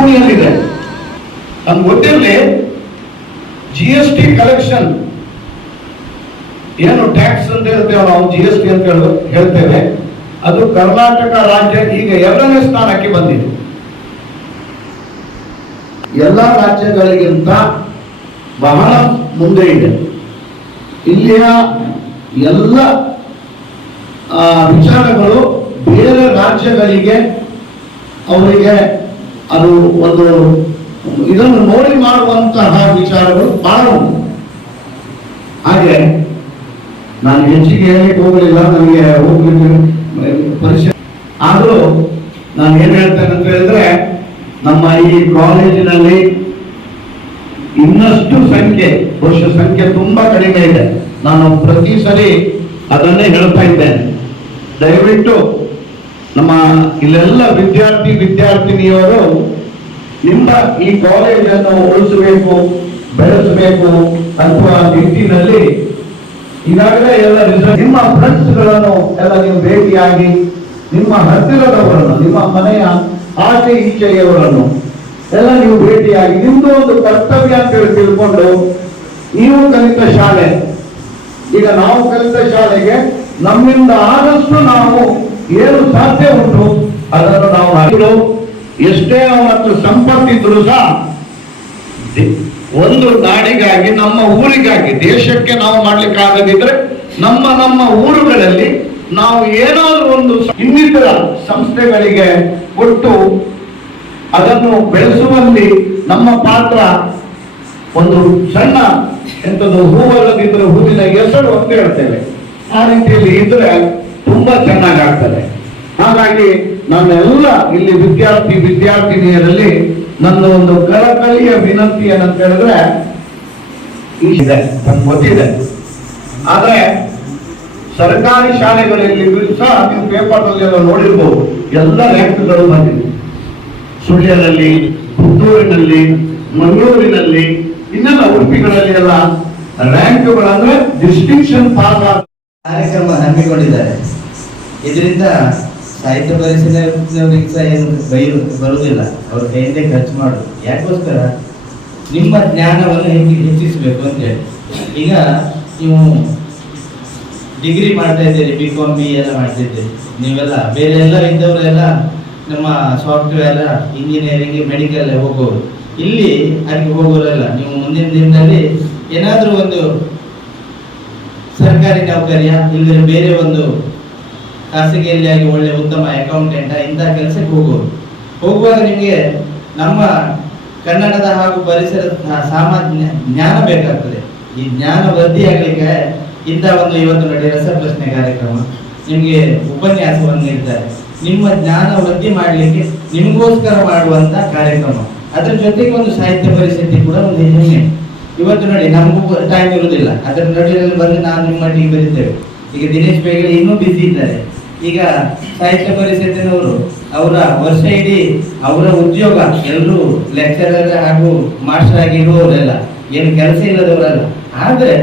ಮುಂಚೂಣಿಯಲ್ಲಿದೆ ನಮ್ಗೆ ಗೊತ್ತಿರಲಿ ಜಿ ಎಸ್ ಟಿ ಕಲೆಕ್ಷನ್ ಏನು ಟ್ಯಾಕ್ಸ್ ಅಂತ ಹೇಳ್ತೇವೆ ನಾವು ಜಿ ಎಸ್ ಟಿ ಅಂತ ಹೇಳು, ಹೇಳ್ತೇವೆ. ಅದು ಕರ್ನಾಟಕ ರಾಜ್ಯ ಈಗ ಎರಡನೇ ಸ್ಥಾನಕ್ಕೆ ಬಂದಿದೆ. ಎಲ್ಲ ರಾಜ್ಯಗಳಿಗಿಂತ ಬಹಳ ಮುಂದೆ ಇದೆ. ಇಲ್ಲಿಯ ಎಲ್ಲ ವಿಚಾರಗಳು ಬೇರೆ ರಾಜ್ಯಗಳಿಗೆ, ಅವರಿಗೆ ಅದು ಒಂದು ಇದನ್ನು ನೋಡಿ ಮಾಡುವಂತಹ ವಿಚಾರಗಳು ಬಹಳ ಉಂಟು. ಹಾಗೆ ನಾನು ಹೆಚ್ಚಿಗೆ ಹೇಳಲಿಕ್ಕೆ ಹೋಗಲಿಲ್ಲ, ನನಗೆ ಹೋಗ್ಲಿಕ್ಕೆ ಪರಿಚಯ ಆದರೂ ನಾನು ಏನ್ ಹೇಳ್ತೇನೆ ಅಂತ ಹೇಳಿದ್ರೆ, ನಮ್ಮ ಈ ಕಾಲೇಜಿನಲ್ಲಿ ಇನ್ನಷ್ಟು ಸಂಖ್ಯೆ ವರ್ಷ ಸಂಖ್ಯೆ ತುಂಬಾ ಕಡಿಮೆ ಇದೆ. ನಾನು ಪ್ರತಿ ಸರಿ ಅದನ್ನೇ ಹೇಳ್ತಾ ಇದ್ದೇನೆ. ದಯವಿಟ್ಟು ನಮ್ಮ ಇಲ್ಲೆಲ್ಲ ವಿದ್ಯಾರ್ಥಿ, ವಿದ್ಯಾರ್ಥಿನಿಯವರು ನಿಮ್ಮ ಈ ಕಾಲೇಜನ್ನು ಉಳಿಸಬೇಕು, ಬೆಳೆಸಬೇಕು ಅನ್ನುವ ನಿಟ್ಟಿನಲ್ಲಿ ಈಗಾಗಲೇ ಎಲ್ಲ ನಿಮ್ಮ ಫ್ರೆಂಡ್ಸ್ಗಳನ್ನು ಎಲ್ಲ ನೀವು ಭೇಟಿಯಾಗಿ ನಿಮ್ಮ ಹತ್ತಿರದವರನ್ನು, ನಿಮ್ಮ ಮನೆಯ ಆಚೆ ಈಚೆಯವರನ್ನು ಎಲ್ಲ ನೀವು ಭೇಟಿಯಾಗಿ ನಿಮ್ದು ಒಂದು ಕರ್ತವ್ಯ ಅಂತ ಹೇಳಿ ತಿಳ್ಕೊಂಡು ನೀವು ಕಲಿತ ಶಾಲೆ. ಈಗ ನಾವು ಕಲಿತ ಶಾಲೆಗೆ ನಮ್ಮಿಂದ ಆದಷ್ಟು ನಾವು ಏನು ಸಾಧ್ಯ ಉಂಟು? ಅದನ್ನು ನಾವು ಮಾಡಿದ್ರು ಎಷ್ಟೇ ಅವತ್ತು ಸಂಪತ್ತಿದ್ರು ಸಹ ಒಂದು ನಾಡಿಗಾಗಿ, ನಮ್ಮ ಊರಿಗಾಗಿ, ದೇಶಕ್ಕೆ ನಾವು ಮಾಡ್ಲಿಕ್ಕೆ ಆಗದಿದ್ರೆ ನಮ್ಮ ನಮ್ಮ ಊರುಗಳಲ್ಲಿ ನಾವು ಏನಾದ್ರೂ ಒಂದು ಇನ್ನಿತರ ಸಂಸ್ಥೆಗಳಿಗೆ ಕೊಟ್ಟು ಅದನ್ನು ಬೆಳೆಸುವಲ್ಲಿ ನಮ್ಮ ಪಾತ್ರ ಒಂದು ಸಣ್ಣ ಎಂಥದ್ದು ಹೂವಲ್ಲದಿದ್ರೆ ಹೂವಿನ ಹೆಸರು ಅಂತ ಹೇಳ್ತೇವೆ. ಆ ರೀತಿಯಲ್ಲಿ ಇದ್ರೆ ತುಂಬಾ ಚೆನ್ನಾಗಾಗ್ತದೆ ಹಾಗಾಗಿ ನನ್ನೆಲ್ಲ ಇಲ್ಲಿ ವಿದ್ಯಾರ್ಥಿ ವಿದ್ಯಾರ್ಥಿನಿಯರಲ್ಲಿ ನನ್ನ ಒಂದು ಕಳಕಳಿಯ ವಿನಂತಿ ಏನಂತ ಹೇಳಿದ್ರೆ ಇದೆ ನಮ್ಗೆ ಗೊತ್ತಿದೆ. ಆದ್ರೆ ಸರ್ಕಾರಿ ಶಾಲೆಗಳಲ್ಲಿ ಸಹ ನೀವು ಪೇಪರ್ನಲ್ಲಿ ಎಲ್ಲ ನೋಡಿರ್ಬೋದು. ಎಲ್ಲ ರ್ಯಾಂಕ್ಗಳು ಬಂದಿದೆ. ಸುಳ್ಯದಲ್ಲಿ, ಪುತ್ತೂರಿನಲ್ಲಿ, ಮಂಗಳೂರಿನಲ್ಲಿ, ಇನ್ನೆಲ್ಲ ಉಡುಪಿಗಳಲ್ಲಿ ಎಲ್ಲ ರ್ಯಾಂಕ್ಗಳಂದ್ರೆ ಡಿಸ್ಟಿಂಕ್ಷನ್ ಪಾಸ್ ಕಾರ್ಯಕ್ರಮ ಹಮ್ಮಿಕೊಂಡಿದ್ದಾರೆ. ಇದರಿಂದ ಸಾಹಿತ್ಯ ಪರಿಷತ್ತಿನವರಿಗೆ ಸಹ ಏನು ಬೈ ಬರುವುದಿಲ್ಲ ಅವ್ರ ಕೈಯಿಂದ ಖರ್ಚು ಮಾಡೋದು. ಯಾಕೋಸ್ಕರ ನಿಮ್ಮ ಜ್ಞಾನವನ್ನು ಹೇಗೆ ಹೆಚ್ಚಿಸಬೇಕು ಅಂತ ಹೇಳಿ. ಈಗ ನೀವು ಡಿಗ್ರಿ ಮಾಡ್ತಾ ಇದ್ದೀರಿ ಬಿ ಕಾಮ್ ಬಿ ಎಲ್ಲ ಮಾಡ್ತಿದ್ದೀರಿ ನೀವೆಲ್ಲ ಬೇರೆ ಎಲ್ಲ ಇದ್ದವರೆಲ್ಲ ನಮ್ಮ ಸಾಫ್ಟ್ವೇರ್ ಇಂಜಿನಿಯರಿಂಗ್ ಮೆಡಿಕಲ್ ಹೋಗೋರು. ಇಲ್ಲಿ ಅಲ್ಲಿ ಹೋಗೋರೆಲ್ಲ ನೀವು ಮುಂದಿನ ದಿನದಲ್ಲಿ ಏನಾದರೂ ಒಂದು ಸರ್ಕಾರಿ ನೌಕರಿಯ ಇಲ್ಲದ್ರೆ ಬೇರೆ ಒಂದು ಖಾಸಗಿಯಲ್ಲಿಯಾಗಿ ಒಳ್ಳೆ ಉತ್ತಮ ಅಕೌಂಟೆಂಟ್ ಇಂತಹ ಕೆಲಸಕ್ಕೆ ಹೋಗೋರು ಹೋಗುವಾಗ ನಿಮಗೆ ನಮ್ಮ ಕನ್ನಡದ ಹಾಗೂ ಪರಿಸರದ ಸಾಮಾನ್ಯ ಜ್ಞಾನ ಬೇಕಾಗ್ತದೆ. ಈ ಜ್ಞಾನ ವೃದ್ಧಿ ಆಗ್ಲಿಕ್ಕೆ ಇಂತಹ ಒಂದು ಇವತ್ತು ನೋಡಿ ರಸಪ್ರಶ್ನೆ ಕಾರ್ಯಕ್ರಮ ನಿಮಗೆ ಉಪನ್ಯಾಸವನ್ನು ನೀಡ್ತಾರೆ. ನಿಮ್ಮ ಜ್ಞಾನ ವೃದ್ಧಿ ಮಾಡಲಿಕ್ಕೆ ನಿಮಗೋಸ್ಕರ ಮಾಡುವಂತ ಕಾರ್ಯಕ್ರಮ. ಅದ್ರ ಜೊತೆಗೆ ಒಂದು ಸಾಹಿತ್ಯ ಪರಿಸ್ಥಿತಿ ಕೂಡ ಒಂದು ಹೆಮ್ಮೆ. ಇವತ್ತು ನೋಡಿ ನಮಗೂ ಟೈಮ್ ಇರುವುದಿಲ್ಲ. ಅದರ ನಡುವಿನಲ್ಲಿ ಬಂದು ನಾನು ನಿಮ್ಮ ಟೀಮ್ ಬರೀತೇವೆ ಈಗ ದಿನೇಶ್ ಬೇಗ ಇನ್ನೂ ಬಿಸಿ ಇದ್ದಾರೆ. ಈಗ ಸಾಹಿತ್ಯ ಪರಿಷತ್ತಿನವರು ಅವರ ವರ್ಷ ಇಡೀ ಅವರ ಉದ್ಯೋಗ ಎಲ್ಲರೂ ಲೆಕ್ಚರರ್ ಹಾಗೂ ಮಾಸ್ಟರ್ ಆಗಿ ಏನು ಕೆಲಸ ಇಲ್ಲದವರಲ್ಲ. ಆದರೆ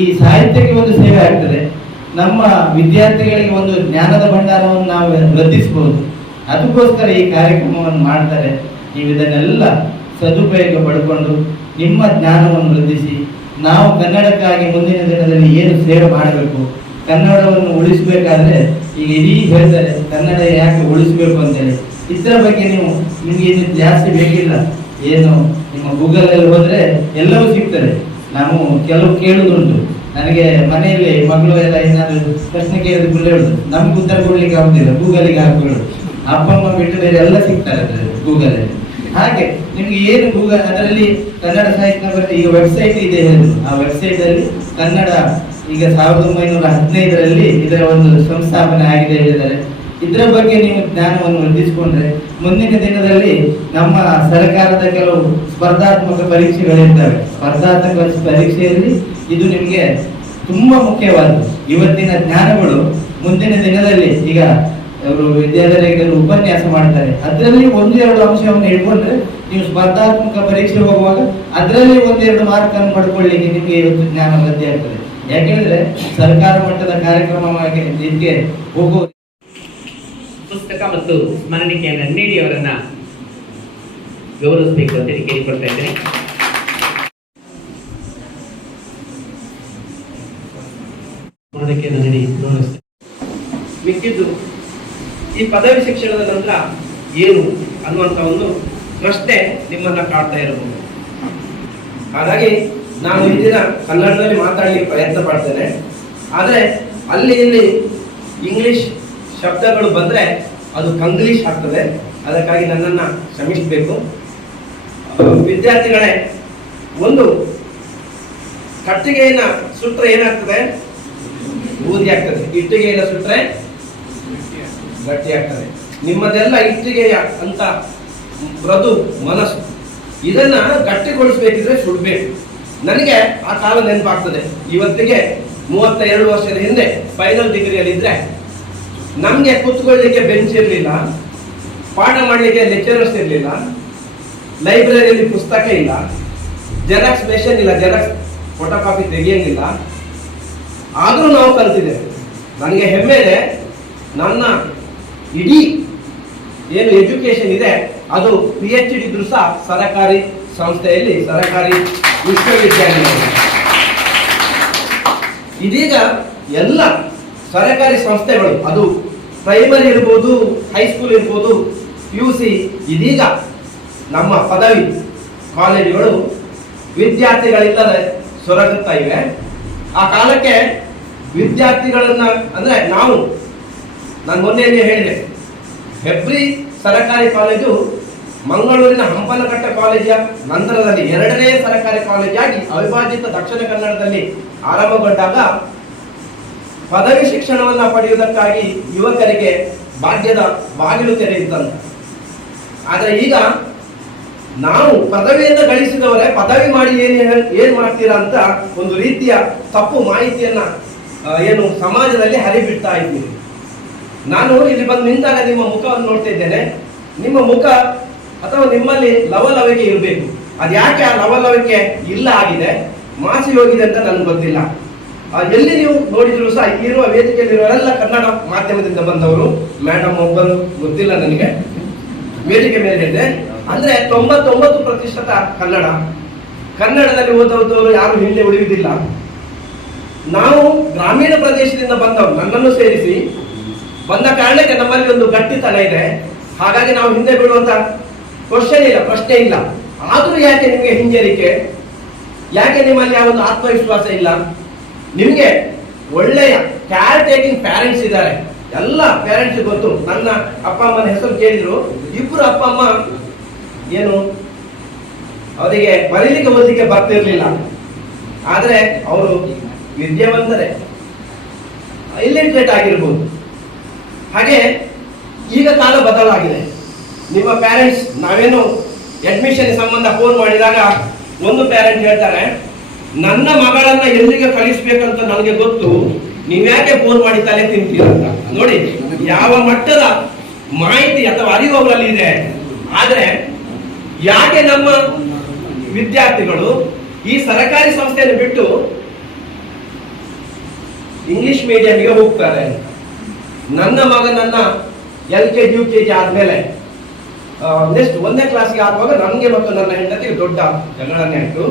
ಈ ಸಾಹಿತ್ಯಕ್ಕೆ ಒಂದು ಸೇವೆ ಆಗ್ತದೆ. ನಮ್ಮ ವಿದ್ಯಾರ್ಥಿಗಳಿಗೆ ಒಂದು ಜ್ಞಾನದ ಭಂಡಾರವನ್ನು ನಾವು ವೃದ್ಧಿಸಬಹುದು ಅದಕ್ಕೋಸ್ಕರ ಈ ಕಾರ್ಯಕ್ರಮವನ್ನು ಮಾಡ್ತಾರೆ. ನೀವು ಇದನ್ನೆಲ್ಲ ಸದುಪಯೋಗ ಪಡ್ಕೊಂಡು ನಿಮ್ಮ ಜ್ಞಾನವನ್ನು ವೃದ್ಧಿಸಿ, ನಾವು ಕನ್ನಡಕ್ಕಾಗಿ ಮುಂದಿನ ದಿನದಲ್ಲಿ ಏನು ಸೇವೆ ಮಾಡಬೇಕು ಕನ್ನಡವನ್ನು ಉಳಿಸಬೇಕಾದ್ರೆ ಈಗ ಇಡೀ ಹೇಳ್ತಾರೆ ಕನ್ನಡ ಯಾಕೆ ಉಳಿಸಬೇಕು ಅಂತೇಳಿ, ಇದರ ಬಗ್ಗೆ ನೀವು ನಿಮ್ಗೆ ಏನು ಜಾಸ್ತಿ ಬೇಕಿಲ್ಲ. ಏನು, ನಿಮ್ಮ ಗೂಗಲ್ ಅಲ್ಲಿ ಹೋದ್ರೆ ಎಲ್ಲವೂ ಸಿಗ್ತದೆ. ನಾವು ಕೆಲವು ಕೇಳುದುಂಟು ನನಗೆ ಮನೆಯಲ್ಲಿ ಮಗಳು ಎಲ್ಲ ಏನಾದ್ರು ಪ್ರಶ್ನೆ ಕೇಳಿದ ಕೂಡಲೇ ಹೇಳುದು. ನಮ್ಗೆ ಉತ್ತರ ಕೊಡ್ಲಿಕ್ಕೆ ಆಗುದಿಲ್ಲ ಗೂಗಲಿಗೆ ಹಾಕೊಳ್ಳೋದು ಅಪ್ಪ, ಅಮ್ಮ ಬಿಟ್ಟು ಎಲ್ಲ ಸಿಗ್ತಾರೆ ಗೂಗಲ್ ಅಲ್ಲಿ. ಹಾಗೆ ನಿಮ್ಗೆ ಏನು ಗೂಗಲ್ ಅದರಲ್ಲಿ ಕನ್ನಡ ಸಾಹಿತ್ಯ ಬಗ್ಗೆ ಈಗ ವೆಬ್ಸೈಟ್ ಇದೆ ಹೇಳಿದ್ರು ಆ ವೆಬ್ಸೈಟ್ ಅಲ್ಲಿ ಕನ್ನಡ ಈಗ ಸಾವಿರದ ಒಂಬೈನೂರ ಹದಿನೈದರಲ್ಲಿ ಇದರ ಒಂದು ಸಂಸ್ಥಾಪನೆ ಆಗಿದೆ ಹೇಳಿದ್ದಾರೆ. ಇದರ ಬಗ್ಗೆ ನೀವು ಜ್ಞಾನವನ್ನು ಹೊಂದಿಸಿಕೊಂಡ್ರೆ ಮುಂದಿನ ದಿನದಲ್ಲಿ ನಮ್ಮ ಸರ್ಕಾರದ ಕೆಲವು ಸ್ಪರ್ಧಾತ್ಮಕ ಪರೀಕ್ಷೆಗಳಿರ್ತವೆ. ಸ್ಪರ್ಧಾತ್ಮಕ ಪರೀಕ್ಷೆಯಲ್ಲಿ ಇದು ನಿಮಗೆ ತುಂಬಾ ಮುಖ್ಯವಾದದ್ದು. ಇವತ್ತಿನ ಜ್ಞಾನಗಳು ಮುಂದಿನ ದಿನದಲ್ಲಿ ಈಗ ಅವರು ವಿದ್ಯಾರ್ಥಿಗಳಿಗೆ ಉಪನ್ಯಾಸ ಮಾಡ್ತಾರೆ. ಅದರಲ್ಲಿ ಒಂದೆರಡು ಅಂಶವನ್ನು ಇಟ್ಕೊಂಡ್ರೆ ನೀವು ಸ್ಪರ್ಧಾತ್ಮಕ ಪರೀಕ್ಷೆ ಹೋಗುವಾಗ ಅದರಲ್ಲಿ ಒಂದೆರಡು ಮಾರ್ಕ್ ಅನ್ನು ಪಡ್ಕೊಳ್ಳಿಕ್ಕೆ ನಿಮಗೆ ಇವತ್ತು ಜ್ಞಾನ ಲಭ್ಯ ಆಗ್ತದೆ. ಯಾಕೆಂದ್ರೆ ಸರ್ಕಾರ ಮಟ್ಟದ ಕಾರ್ಯಕ್ರಮವಾಗಿ ಇದಕ್ಕೆ ಹೋಗುವ ಪುಸ್ತಕ ಮತ್ತು ಸ್ಮರಣಿಕೆಯನ್ನು ನೀಡಿ ಅವರನ್ನ ಗೌರವಿಸಬೇಕು ಅಂತ ಕೇಳಿಕೊಳ್ತಾ ಇದ್ದೇನೆ. ಮಿಕ್ಕಿದ್ದು ಈ ಪದವಿ ಶಿಕ್ಷಣದ ನಂತರ ಏನು ಅನ್ನುವಂತ ಒಂದು ಪ್ರಶ್ನೆ ನಿಮ್ಮನ್ನ ಕಾಡ್ತಾ ಇರಬಹುದು. ಹಾಗಾಗಿ ನಾನು ಇದನ್ನ ಕನ್ನಡದಲ್ಲಿ ಮಾತಾಡಲಿಕ್ಕೆ ಪ್ರಯತ್ನ ಪಡ್ತೇನೆ. ಆದರೆ ಅಲ್ಲಿ ಇಲ್ಲಿ ಇಂಗ್ಲಿಷ್ ಶಬ್ದಗಳು ಬಂದರೆ ಅದು ಕಂಗ್ಲೀಷ್ ಆಗ್ತದೆ. ಅದಕ್ಕಾಗಿ ನನ್ನನ್ನು ಶ್ರಮಿಸಬೇಕು ವಿದ್ಯಾರ್ಥಿಗಳೇ, ಒಂದು ಕಟ್ಟಿಗೆಯನ್ನು ಸುಟ್ಟರೆ ಏನಾಗ್ತದೆ? ಬೂದಿ ಆಗ್ತದೆ. ಇಟ್ಟಿಗೆಯನ್ನು ಸುಟ್ಟರೆ ಗಟ್ಟಿ ಆಗ್ತದೆ. ನಿಮ್ಮದೆಲ್ಲ ಇಟ್ಟಿಗೆಯ ಅಂತ ಮೃದು ಮನಸ್ಸು. ಇದನ್ನ ಗಟ್ಟಿಗೊಳಿಸ್ಬೇಕಿದ್ರೆ ಸುಡ್ಬೇಕು. ನನಗೆ ಆ ಕಾಲ ನೆನಪಾಗ್ತದೆ. ಇವತ್ತಿಗೆ ಮೂವತ್ತ ಎರಡು ವರ್ಷದ ಹಿಂದೆ ಫೈನಲ್ ಡಿಗ್ರಿಯಲ್ಲಿ ಇದ್ರೆ ನಮಗೆ ಕೂತ್ಕೊಳ್ಳಲಿಕ್ಕೆ ಬೆಂಚ್ ಇರಲಿಲ್ಲ, ಪಾಠ ಮಾಡಲಿಕ್ಕೆ ಲೆಕ್ಚರರ್ಸ್ ಇರಲಿಲ್ಲ ಲೈಬ್ರರಿಯಲ್ಲಿ ಪುಸ್ತಕ ಇಲ್ಲ ಜೆರಾಕ್ಸ್ ಮೆಷನ್ ಇಲ್ಲ ಜೆರಾಕ್ಸ್ ಫೋಟೋ ಕಾಪಿ ತೆಗಿಯಂಗಿಲ್ಲ. ಆದರೂ ನಾವು ಕಲ್ತಿದ್ದೇವೆ. ನನಗೆ ಹೆಮ್ಮೆ ಇದೆ ನನ್ನ ಇಡೀ ಏನು ಎಜುಕೇಶನ್ ಇದೆ, ಅದು ಪಿ ಎಚ್ ಡಿ ಇದ್ರೂ ಸಹ ಸರಕಾರಿ ಸಂಸ್ಥೆಯಲ್ಲಿ, ಸರಕಾರಿ ವಿಶ್ವವಿದ್ಯಾನಿಲಯ ಇದೀಗ ಎಲ್ಲ ಸರಕಾರಿ ಸಂಸ್ಥೆಗಳು, ಅದು ಪ್ರೈಮರಿ ಇರ್ಬೋದು ಹೈಸ್ಕೂಲ್ ಇರ್ಬೋದು ಯು ಸಿ ಇದೀಗ ನಮ್ಮ ಪದವಿ ಕಾಲೇಜುಗಳು ವಿದ್ಯಾರ್ಥಿಗಳಿಲ್ಲದೆ ಸೊರಗುತ್ತಾ ಇವೆ. ಆ ಕಾಲಕ್ಕೆ ವಿದ್ಯಾರ್ಥಿಗಳನ್ನ, ಅಂದ್ರೆ ನಾವು, ನಾನು ಮೊನ್ನೆ ಹೇಳಿದೆ ಹೆಬ್ರಿ ಸರಕಾರಿ ಕಾಲೇಜು ಮಂಗಳೂರಿನ ಹಂಪನಕಟ್ಟ ಕಾಲೇಜಿನ ನಂತರದಲ್ಲಿ ಎರಡನೇ ಸರಕಾರಿ ಕಾಲೇಜಾಗಿ ಅವಿಭಾಜಿತ ದಕ್ಷಿಣ ಕನ್ನಡದಲ್ಲಿ ಆರಂಭಗೊಂಡಾಗ ಪದವಿ ಶಿಕ್ಷಣವನ್ನು ಪಡೆಯುವುದಕ್ಕಾಗಿ ಯುವಕರಿಗೆ ಭಾಗ್ಯದ ಬಾಗಿಲು ತೆರೆಯಿತಂತ ಆದರೆ ಈಗ ನಾವು ಪದವಿಯನ್ನು ಗಳಿಸಿದವರೇ ಪದವಿ ಮಾಡಿ ಏನು ಏನ್ ಮಾಡ್ತೀರಾ ಅಂತ ಒಂದು ರೀತಿಯ ತಪ್ಪು ಮಾಹಿತಿಯನ್ನ ಏನು ಸಮಾಜದಲ್ಲಿ ಹರಿಬಿಡ್ತಾ ಇದ್ದೀನಿ ನಾನು ಇಲ್ಲಿ ಬಂದು ನಿಂತಾಗ ನಿಮ್ಮ ಮುಖವನ್ನು ನೋಡ್ತಿದ್ದೇನೆ ನಿಮ್ಮ ಮುಖ ಅಥವಾ ನಿಮ್ಮಲ್ಲಿ ಲವಲವಿಕೆ ಇರಬೇಕು. ಅದ್ಯಾಕೆ ಆ ಲವಲವಿಕೆ ಇಲ್ಲ ಆಗಿದೆ? ಮಾಸಿ ಹೋಗಿದೆ ಅಂತ ನನಗೆ ಗೊತ್ತಿಲ್ಲ. ಎಲ್ಲಿ ನೀವು ನೋಡಿದ್ರು ಸಹ ಇಲ್ಲಿರುವ ವೇದಿಕೆಯಲ್ಲಿರುವವರೆಲ್ಲ ಕನ್ನಡ ಮಾಧ್ಯಮದಿಂದ ಬಂದವರು ಮೇಡಮ್ ಒಬ್ಬರು, ಗೊತ್ತಿಲ್ಲ ನನಗೆ. ವೇದಿಕೆ ಮೇಲೆ ಇದೆ ಅಂದ್ರೆ ತೊಂಬತ್ತೊಂಬತ್ತು ಪ್ರತಿಶತ ಕನ್ನಡ. ಕನ್ನಡದಲ್ಲಿ ಓದೋದವರು ಯಾರು ಹಿಂದೆ ಉಳಿಯುವುದಿಲ್ಲ. ನಾವು ಗ್ರಾಮೀಣ ಪ್ರದೇಶದಿಂದ ಬಂದವರು, ನನ್ನನ್ನು ಸೇರಿಸಿ, ಬಂದ ಕಾರಣಕ್ಕೆ ನಮ್ಮಲ್ಲಿ ಒಂದು ಗಟ್ಟಿತನ ಇದೆ. ಹಾಗಾಗಿ ನಾವು ಹಿಂದೆ ಬೀಳುವಂತ ಕ್ವಶನ್ ಇಲ್ಲ, ಪ್ರಶ್ನೆ ಇಲ್ಲ. ಆದರೂ ಯಾಕೆ ನಿಮಗೆ ಹಿಂಜರಿಕೆ? ಯಾಕೆ ನಿಮ್ಮಲ್ಲಿ ಆ ಒಂದು ಆತ್ಮವಿಶ್ವಾಸ ಇಲ್ಲ? ನಿಮಗೆ ಒಳ್ಳೆಯ ಕೇರ್ ಟೇಕಿಂಗ್ ಪ್ಯಾರೆಂಟ್ಸ್ ಇದ್ದಾರೆ. ಎಲ್ಲ ಪೇರೆಂಟ್ಸ್ ಗೊತ್ತು. ನನ್ನ ಅಪ್ಪ ಅಮ್ಮನ ಹೆಸರು ಕೇಳಿದ್ರು. ಇಬ್ಬರು ಅಪ್ಪ ಅಮ್ಮ ಏನು? ಅವರಿಗೆ ಬರೀಲಿಕ್ಕೆ ಓದಲಿಕ್ಕೆ ಬರ್ತಿರ್ಲಿಲ್ಲ. ಆದರೆ ಅವರು ವಿದ್ಯಾವಂತರೇ. ಇಲ್ಲಿಟ್ರೇಟ್ ಆಗಿರ್ಬೋದು. ಹಾಗೆ ಈಗ ಕಾಲ ಬದಲಾಗಿದೆ. ನಿಮ್ಮ ಪ್ಯಾರೆಂಟ್ಸ್ ನಾವೇನು ಅಡ್ಮಿಷನ್ ಸಂಬಂಧ ಫೋನ್ ಮಾಡಿದಾಗ ಒಂದು ಪ್ಯಾರೆಂಟ್ ಹೇಳ್ತಾರೆ, ನನ್ನ ಮಗಳನ್ನ ಎಲ್ಲಿಗೆ ಕಳಿಸ್ಬೇಕಂತ ನನಗೆ ಗೊತ್ತು ನೀವ್ಯಾಕೆ ಫೋನ್ ಮಾಡಿ ತಲೆ ತಿಂತೀರಂತ ನೋಡಿ, ಯಾವ ಮಟ್ಟದ ಮಾಹಿತಿ ಅಥವಾ ಅರಿವು ಅವರಲ್ಲಿ ಇದೆ. ಆದ್ರೆ, ಯಾಕೆ ನಮ್ಮ ವಿದ್ಯಾರ್ಥಿಗಳು ಈ ಸರಕಾರಿ ಸಂಸ್ಥೆಯನ್ನು ಬಿಟ್ಟು ಇಂಗ್ಲಿಷ್ ಮೀಡಿಯಂಗೆ ಹೋಗ್ತಾರೆ? ನನ್ನ ಮಗನನ್ನ L K G U K G ಆದ್ಮೇಲೆ ನೆಕ್ಸ್ಟ್ ಒಂದನೇ ಕ್ಲಾಸ್ಗೆ ಹಾಕುವಾಗ ನಮಗೆ ಮತ್ತು ನನ್ನ ಹೆಂಡತಿಗೆ ದೊಡ್ಡ ಕನ್ನಡ ನೆಂಟು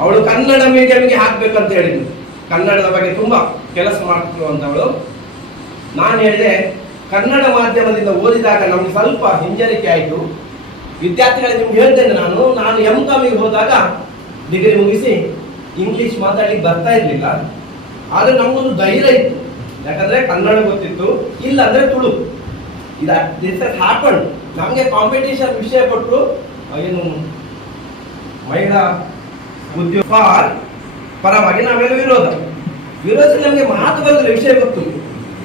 ಅವಳು ಕನ್ನಡ ಮೀಡಿಯಂಗೆ ಹಾಕ್ಬೇಕಂತ ಹೇಳಿದ್ಳು ಕನ್ನಡದ ಬಗ್ಗೆ ತುಂಬಾ ಕೆಲಸ ಮಾಡ್ತಿದ್ರು ಅಂತ ಅವಳು ನಾನು ಹೇಳಿದೆ, ಕನ್ನಡ ಮಾಧ್ಯಮದಿಂದ ಓದಿದಾಗ ನಮ್ಗೆ ಸ್ವಲ್ಪ ಹಿಂಜರಿಕೆ ಆಯಿತು. ವಿದ್ಯಾರ್ಥಿಗಳಿಗೆ ನಿಮ್ಗೆ ಹೇಳ್ತೇನೆ ನಾನು ನಾನು ಎಂ ಕಾಮಿಗೆ ಹೋದಾಗ ಡಿಗ್ರಿ ಮುಗಿಸಿ ಇಂಗ್ಲಿಷ್ ಮಾತಾಡ್ಲಿಕ್ಕೆ ಬರ್ತಾ ಇರ್ಲಿಲ್ಲ. ಆದರೆ ನಮಗೊಂದು ಧೈರ್ಯ ಇತ್ತು. ಯಾಕಂದ್ರೆ ಕನ್ನಡ ಗೊತ್ತಿತ್ತು ಇಲ್ಲ ಅಂದ್ರೆ ತುಳು. ಇದು ಹ್ಯಾಪನ್ ನಮಗೆ ಕಾಂಪಿಟೇಷನ್ ವಿಷಯ ಕೊಟ್ಟು ಏನು ಮಹಿಳಾ ಉದ್ಯೋಗ ಪರವಾಗಿ ನಾವೆಲ್ಲ ವಿರೋಧ. ವಿರೋಧ ನಮಗೆ ಮಾತು ಬಂದ ವಿಷಯ ಗೊತ್ತು.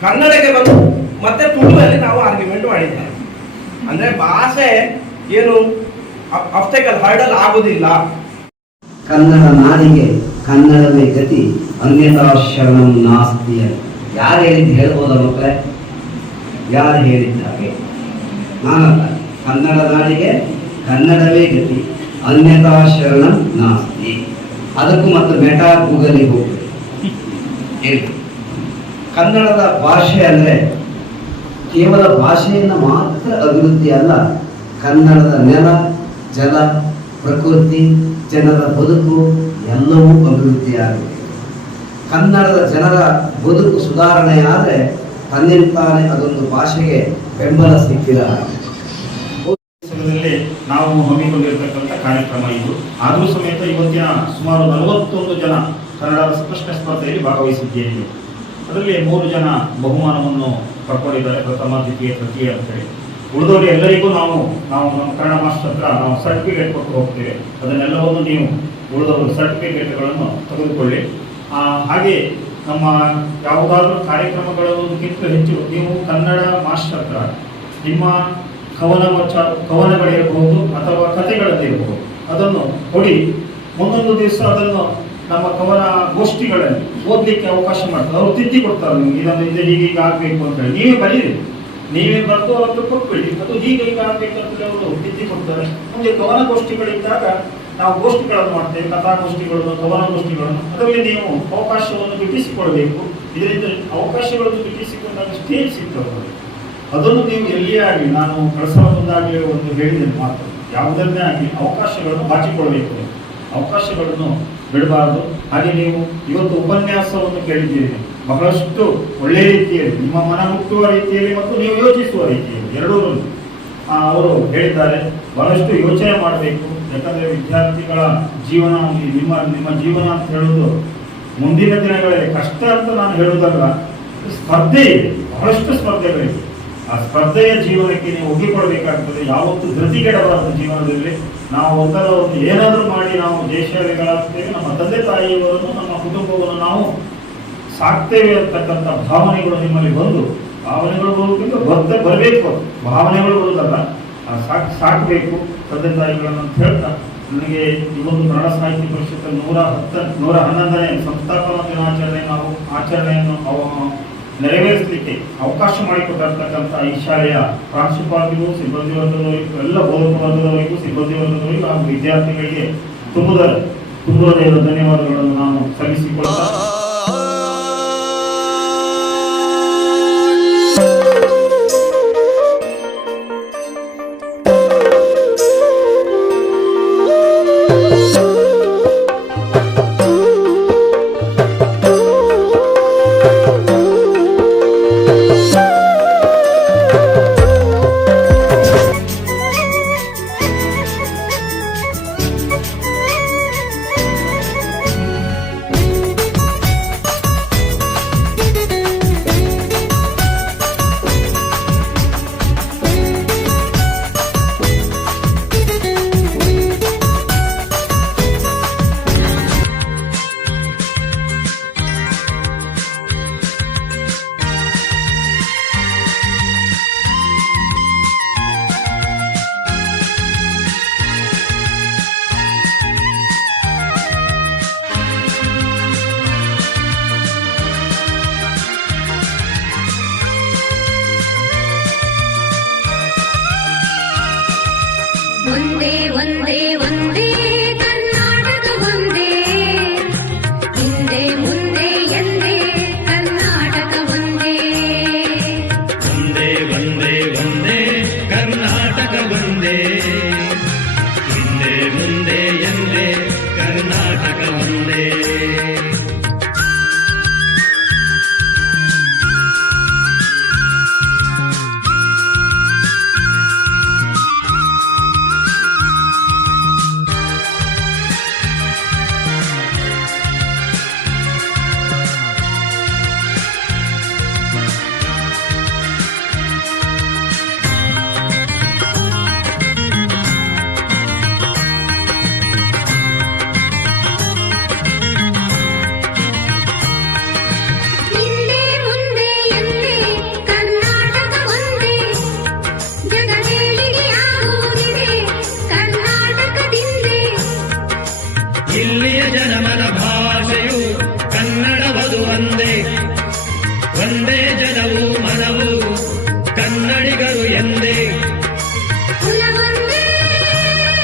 ಕನ್ನಡಕ್ಕೆ ಬಂದು ಮತ್ತೆ ತುಳುವಲ್ಲಿ ನಾವು ಆರ್ಗ್ಯುಮೆಂಟ್ ಮಾಡಿದ್ದೇವೆ ಅಂದ್ರೆ ಭಾಷೆ ಏನು ಅಬ್ಸ್ಟೆಕಲ್ ಹರ್ಡಲ್ ಆಗುದಿಲ್ಲ. ಕನ್ನಡ ನಾಡಿಗೆ, ಕನ್ನಡವೇ ಗತಿ ಅನ್ಯತಾ ಶರಣಂ ಅಂತ. ಯಾರು ಹೇಳಿದ್ದು ಹೇಳ್ಬೋದ ಮಕ್ಕಳೇ? ಯಾರು ಹೇಳಿದ್ದಾರೆ ನಾನಲ್ಲ. ಕನ್ನಡ ನಾಡಿಗೆ ಕನ್ನಡವೇ ಗತಿ. ಅನ್ಯತಾ ಶರಣ ನಾಸ್ತಿ. ಅದಕ್ಕೂ ಮತ್ತು ಮೆಟಾ ಗೂಗಲಿಗೆ ಹೋಗಿ. ಕನ್ನಡದ ಭಾಷೆ ಅಂದರೆ ಕೇವಲ ಭಾಷೆಯನ್ನು ಮಾತ್ರ ಅಭಿವೃದ್ಧಿ ಅಲ್ಲ, ಕನ್ನಡದ ನೆಲ, ಜಲ, ಪ್ರಕೃತಿ, ಜನರ ಬದುಕು ಎಲ್ಲವೂ ಅಭಿವೃದ್ಧಿಯಾಗಬೇಕು ಕನ್ನಡದ ಜನರ ಬದುಕು ಸುಧಾರಣೆಯಾದರೆ ತನ್ನಿಂತಾನೆ ಅದೊಂದು ಭಾಷೆಗೆ ಬೆಂಬಲ ಸಿಕ್ಕಿಲ್ಲ ನಾವು ಹಮ್ಮಿಕೊಂಡಿರ್ತಕ್ಕಂಥ ಕಾರ್ಯಕ್ರಮ ಇದು. ಆದರೂ ಸಮೇತ ಇವತ್ತಿನ ಸುಮಾರು ನಲವತ್ತೊಂದು ಜನ ಕನ್ನಡದ ಪ್ರಶ್ನೆ ಸ್ಪರ್ಧೆಯಲ್ಲಿ ಭಾಗವಹಿಸಿದ್ದೇನೆ. ಅದರಲ್ಲಿ ಮೂರು ಜನ ಬಹುಮಾನವನ್ನು ಪಡ್ಕೊಂಡಿದ್ದಾರೆ, ಪ್ರಥಮ, ದ್ವಿತೀಯ, ತೃತೀಯ ಅಂತೇಳಿ. ಉಳಿದವರು ಎಲ್ಲರಿಗೂ ನಾವು ನಾವು ನಮ್ಮ ಕನ್ನಡ ಮಾಸ್ಟರ್ ಹತ್ರ ನಾವು ಸರ್ಟಿಫಿಕೇಟ್ ಕೊಟ್ಟು ಹೋಗ್ತೇವೆ. ಅದನ್ನೆಲ್ಲವನ್ನು ನೀವು ಉಳಿದವರು ಸರ್ಟಿಫಿಕೇಟ್ಗಳನ್ನು ತೆಗೆದುಕೊಳ್ಳಿ. ಹಾಗೆ ನಮ್ಮ ಯಾವುದಾದ್ರೂ ಕಾರ್ಯಕ್ರಮಗಳಿಗಿಂತ ಹೆಚ್ಚು, ನೀವು ಕನ್ನಡ ಮಾಸ್ಟರ್ ನಿಮ್ಮ ಕವನ ವಚ ಕವನಗಳಿರಬಹುದು ಅಥವಾ ಕಥೆಗಳಲ್ಲಿರಬಹುದು ಅದನ್ನು ಕೊಡಿ. ಒಂದೊಂದು ದಿವಸ ಅದನ್ನು ನಮ್ಮ ಕವನ ಗೋಷ್ಠಿಗಳಲ್ಲಿ ಓದಲಿಕ್ಕೆ ಅವಕಾಶ ಮಾಡ್ತಾರೆ. ಅವರು ತಿದ್ದಿ ಕೊಡ್ತಾರೆ ನಿಮ್ಗೆ, ಇದನ್ನು ಇದು ಹೀಗೆ ಈಗ ಆಗಬೇಕು ಅಂತ ಹೇಳಿ. ನೀವೇ ಬರೀರಿ. ನೀವೇ ಬರೆದು ಅವ್ರಿಗೆ ಕೊಟ್ಬಿಡಿ. ಅದು ಹೀಗೆ ಈಗ ಆಗಬೇಕಂತ ಅವರು ತಿದ್ದಿ ಕೊಡ್ತಾರೆ. ಮುಂದೆ ಕವನ ಗೋಷ್ಠಿಗಳಿದ್ದಾಗ ನಾವು ಗೋಷ್ಠಿಗಳನ್ನು ಮಾಡ್ತೇವೆ, ಕಥಾಗೋಷ್ಠಿಗಳನ್ನು, ಕವನಗೋಷ್ಠಿಗಳನ್ನು, ಅದರಲ್ಲಿ ನೀವು ಅವಕಾಶವನ್ನು ಗಿಟ್ಟಿಸಿಕೊಳ್ಬೇಕು ಇದರಿಂದ ಅವಕಾಶಗಳನ್ನು ಗಿಟ್ಟಿಸಿಕೊಂಡಾಗ ಸ್ಟೇಜ್ ಸಿಗ್ತದೆ. ಅದನ್ನು ನೀವು ಎಲ್ಲಿಯೇ ಆಗಲಿ, ನಾನು ಕಳಸವೊಂದಾಗಲಿ ಒಂದು ಹೇಳಿದೆ ಮಾತು, ಯಾವುದನ್ನೇ ಆಗಲಿ ಅವಕಾಶಗಳನ್ನು ಬಾಚಿಕೊಳ್ಬೇಕು ಅವಕಾಶಗಳನ್ನು ಬಿಡಬಾರದು. ಹಾಗೆ ನೀವು ಇವತ್ತು ಉಪನ್ಯಾಸವನ್ನು ಕೇಳಿದ್ದೀರಿ. ಬಹಳಷ್ಟು ಒಳ್ಳೆಯ ರೀತಿಯಲ್ಲಿ, ನಿಮ್ಮ ಮನ ಮುಟ್ಟುವ ರೀತಿಯಲ್ಲಿ ಮತ್ತು ನೀವು ಯೋಚಿಸುವ ರೀತಿಯಲ್ಲಿ ಎರಡೂ. ಅವರು ಹೇಳಿದ್ದಾರೆ, ಬಹಳಷ್ಟು ಯೋಚನೆ ಮಾಡಬೇಕು. ಯಾಕಂದ್ರೆ ವಿದ್ಯಾರ್ಥಿಗಳ ಜೀವನ ನಿಮ್ಮ ನಿಮ್ಮ ಜೀವನ ಅಂತ ಹೇಳೋದು ಮುಂದಿನ ದಿನಗಳಲ್ಲಿ ಕಷ್ಟ ಅಂತ ನಾನು ಹೇಳುವುದಲ್ಲ, ಸ್ಪರ್ಧೆ ಇದೆ, ಬಹಳಷ್ಟು ಸ್ಪರ್ಧೆಗಳಿವೆ. ಆ ಸ್ಪರ್ಧೆಯ ಜೀವನಕ್ಕೆ ನೀವು ಒಗ್ಗಿಕೊಳ್ಬೇಕಾಗ್ತದೆ ಯಾವತ್ತೂ ಧೃತಿಗೆಡಬಾರದು ಜೀವನದಲ್ಲಿ ನಾವು ಒಂದರ ಒಂದು ಏನಾದರೂ ಮಾಡಿ ನಾವು ದೇಶಗಳಾಗ್ತೇವೆ ನಮ್ಮ ತಂದೆ ತಾಯಿಯವರನ್ನು, ನಮ್ಮ ಕುಟುಂಬವನ್ನು ನಾವು ಸಾಕ್ತೇವೆ ಅಂತಕ್ಕಂಥ ಭಾವನೆಗಳು ನಿಮ್ಮಲ್ಲಿ ಬಂದು, ಭಾವನೆಗಳು ಬರೋದಕ್ಕಿಂತ ಬರ್ತ ಬರಬೇಕು ಭಾವನೆಗಳು ಬರುವುದಲ್ಲ ಸಾಕ್, ಸಾಕಬೇಕು. ತಂದೆ ತಾಯಿಗಳನ್ನು ಅಂತ ಹೇಳ್ತಾ, ನನಗೆ ಇವತ್ತು ಕನ್ನಡ ಸಾಹಿತ್ಯ ಪರಿಷತ್ ನೂರ ಹತ್ತ, ನೂರ ಹನ್ನೊಂದನೇ ಸಂಸ್ಥಾಪನಾ ದಿನಾಚರಣೆ ನಾವು ಆಚರಣೆಯನ್ನು ನೆರವೇರಿಸಲಿಕ್ಕೆ ಅವಕಾಶ ಮಾಡಿಕೊಟ್ಟಿರ್ತಕ್ಕಂಥ ಈ ಶಾಲೆಯ ಪ್ರಾಂಶುಪಾಲರಿಗೂ ಸಿಬ್ಬಂದಿ ವರ್ಗದವರಿಗೂ, ಎಲ್ಲ ಬೋಧಕ ವರ್ಗದವರಿಗೂ, ಸಿಬ್ಬಂದಿ ವರ್ಗದವರಿಗೂ ಹಾಗೂ ವಿದ್ಯಾರ್ಥಿಗಳಿಗೆ ತುಂಬದ ತುಂಬದ ಧನ್ಯವಾದಗಳನ್ನು ನಾನು ಸಲ್ಲಿಸಿಕೊಳ್ತಾ ಒಂದೇ ಹಿಂದೆ ಮುಂದೆ ಎಂದೇ ಕರ್ನಾಟಕ ಒಂದೇ